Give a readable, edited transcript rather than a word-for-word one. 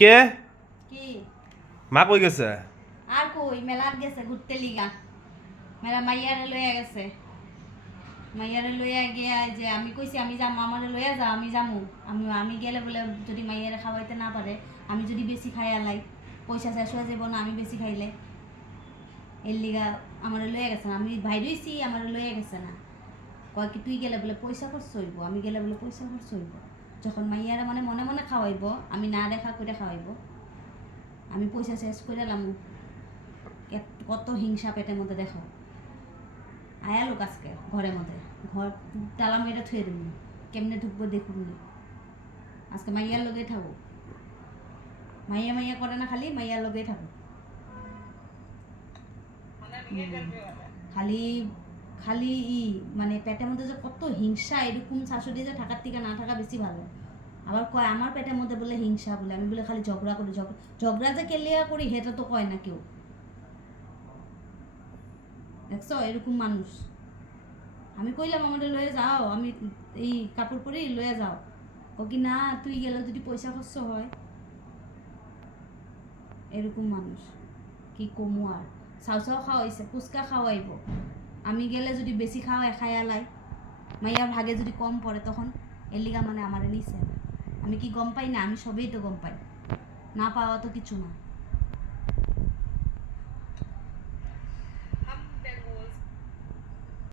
কে কি মা কই গেছে? আর কই মেলাত গেছে ঘুরতে লিগা। মেলা মাইয়ারে লইয়া গেছে। মাইয়ারে লইয়া গিয়া যে আমি কইছি আমি যাম, আমারে লইয়া যা, আমি যামু। আমি গেলে বলে যদি মাইয়ারে খাওয়াইতে না পারে, আমি যদি বেশি খাই আলাই পয়সা শেষ হয়ে যাব না আমি বেশি খাইলে। এর লিগা আমারে লইয়া গেছে না। আমি ভাই রইছি আমারে লইয়া গেছে না। কয় কি তুই গেলে বলে পয়সা খরচ হইব, আমি গেলে বলে পয়সা খরচ হইব। যখন মাইয়ারে মানে মনে মনে খাওয়াইব, আমি না দেখা করে খাওয়াইব, আমি পয়সা শেষ করে এলাম। কত হিংসা পেটের মধ্যে দেখো। আয়া লোক আজকে ঘরের মধ্যে, ঘর তালা মেরে থুয়ে দেব, কেমনে ঢুকবো দেখুন। আজকে মাইয়ার লগেই থাকো, মাইয়া মাইয়া করে না, খালি মাইয়ার লগেই থাকো। খালি খালি মানে পেটের মধ্যে যে কত হিংসা, এরকম শাশুড়ি যে থাকার থেকে না থাকা বেশি ভালো। আবার কয় আমার পেটের মধ্যে বলে হিংসা, বলে আমি বলে খালি ঝগড়া করি, ঝগড়া যে কেলিয়া করি সেটা তো কয় না কেউ। দেখছো এরকম মানুষ। আমি কইলাম আমাদের লয়ে যাও, আমি এই কাপড় পরে লয়ে যাও। ও কি না তুই গেলে যদি পয়সা খরচ হয়। এরকম মানুষ কি কমু আর। চাও খাওয়াইছে, ফুচকা খাওয়াইব, আমি গেলে যদি বেশি খাওয়াই খাই আলাই, মাইয়ার ভাগে যদি কম পড়ে তখন এর লিগা মানে আমার নিছে না। আমি কি গম পাই না? আমি সবেই তো গম পাই, না পাওয়া তো কিছু না।